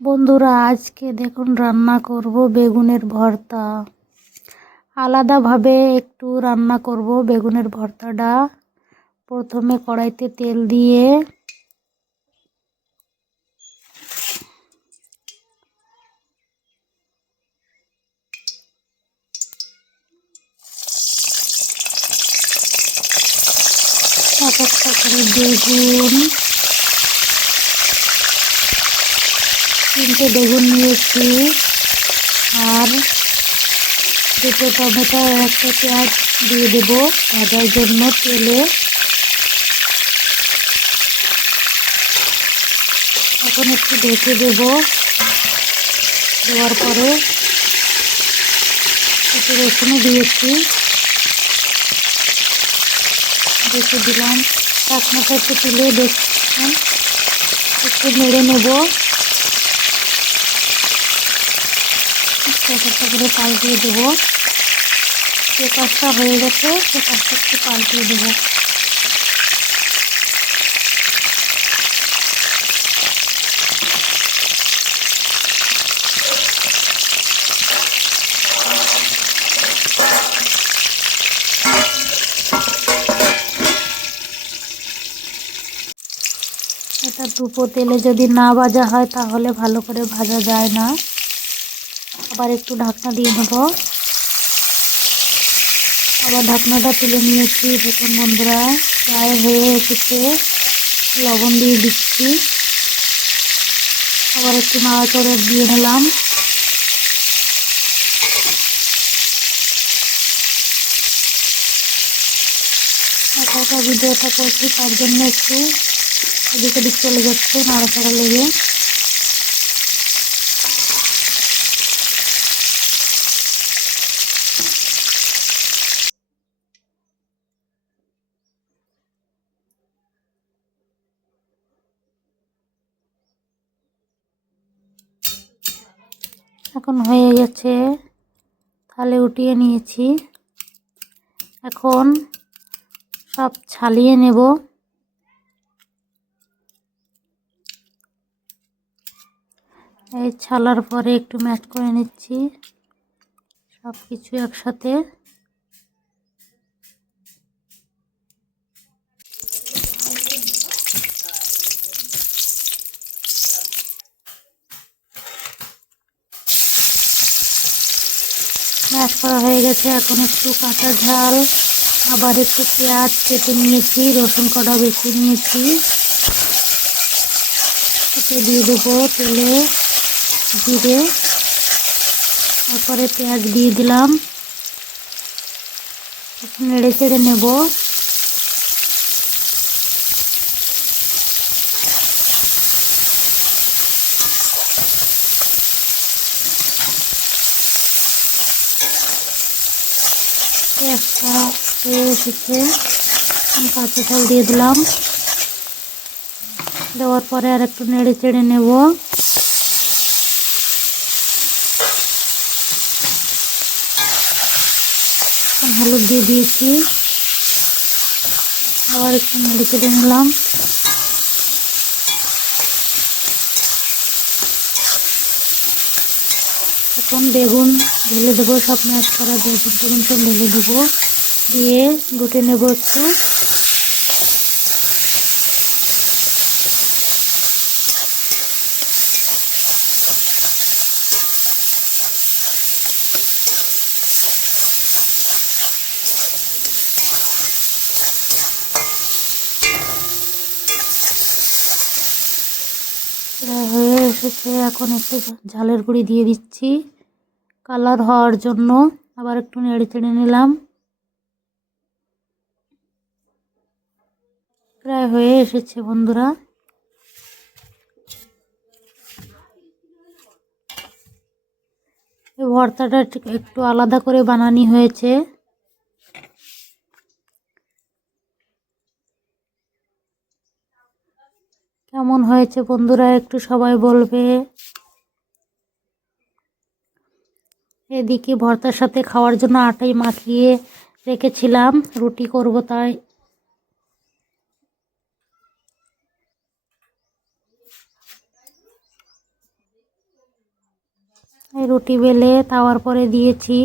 বন্ধুরা, আজকে দেখুন রান্না করব বেগুনের ভর্তা। আলাদাভাবে একটু রান্না করব বেগুনের ভর্তাটা। প্রথমে কড়াইতে তেল দিয়ে এক একটা করে বেগুন, 3টে বেগুন নিয়েছি, আর 2টো টমেটো আর একটা পেঁয়াজ দিয়ে দেবো ভাজার জন্য তেলে। এখন একটু ঢেকে দেবো। দেওয়ার পরে একটু রসুনও দিয়েছি, ঢেকে দিলাম। ঢাকনাটা একটু তুলে দেখুন, একটু নেড়ে নেব। একটা করে পাল্টিয়ে দেবো। যে কাজটা হয়ে গেছে সে কাজটা একটু পাল্টিয়ে দেবো। এটা ডুবো তেলে যদি না ভাজা হয় তাহলে ভালো করে ভাজা যায় না। আবার একটু ঢাকনা দিয়ে নেব। আবার ঢাকনাটা তুলে নিয়েছি। দেখুন বন্ধুরা, প্রায় হয়ে এসেছে। লবণ দিয়ে দিচ্ছি। আবার একটু নাড়াচাড়া দিয়ে নিলাম। একা ভিডিওটা করছি, তার জন্য একটু এদিক ওদিক চলে যাচ্ছে নাড়াচাড়া লেগে। এখন হয়ে গেছে, থালে উঠিয়ে নিয়েছি। এখন সব ছালিয়ে নেব। এই ছালার পরে একটু ম্যাশ করে নিচ্ছি সব কিছু একসাথে। ম্যাশ করা হয়ে গেছে। এখন একটু কাঁচা ঝাল, আবার একটু পেঁয়াজ কেটে নিয়েছি, রসুন কটা বেশি নিয়েছি, এতে দিয়ে দেবো তেলে জিরে, তারপরে পেঁয়াজ দিয়ে দিলাম। একটু নেড়ে চেড়ে নেব। পেঁয়াজটা হয়ে এসেছে। কাঁচা ঝাল দিয়ে দিলাম। দেওয়ার পরে আর একটু নেড়ে চেড়ে নেব। হলুদ দিয়ে দিয়েছি, আবার একটু নেড়ে চেড়ে নিলাম। এখন বেগুন ঢেলে দেবো, সব ম্যাশ করা বেগুন সব ঢেলে দেবো, দিয়ে গুটে নেব একটু। হয়ে এসেছে। এখন একটু ঝালের গুঁড়ি দিয়ে দিচ্ছি কালার হওয়ার জন্য। আবার একটু নেড়ে চেড়ে নিলাম। প্রায় হয়ে এসেছে বন্ধুরা। এই ভর্তাটা একটু আলাদা করে বানানি হয়েছে। কেমন হয়েছে বন্ধুরা একটু সবাই বলবে। এদিকে ভর্তার সাথে খাওয়ার জন্য আটাই মাখিয়ে রেখেছিলাম, রুটি করব তাই। রুটি বেলে তাওয়ার পরে দিয়েছি।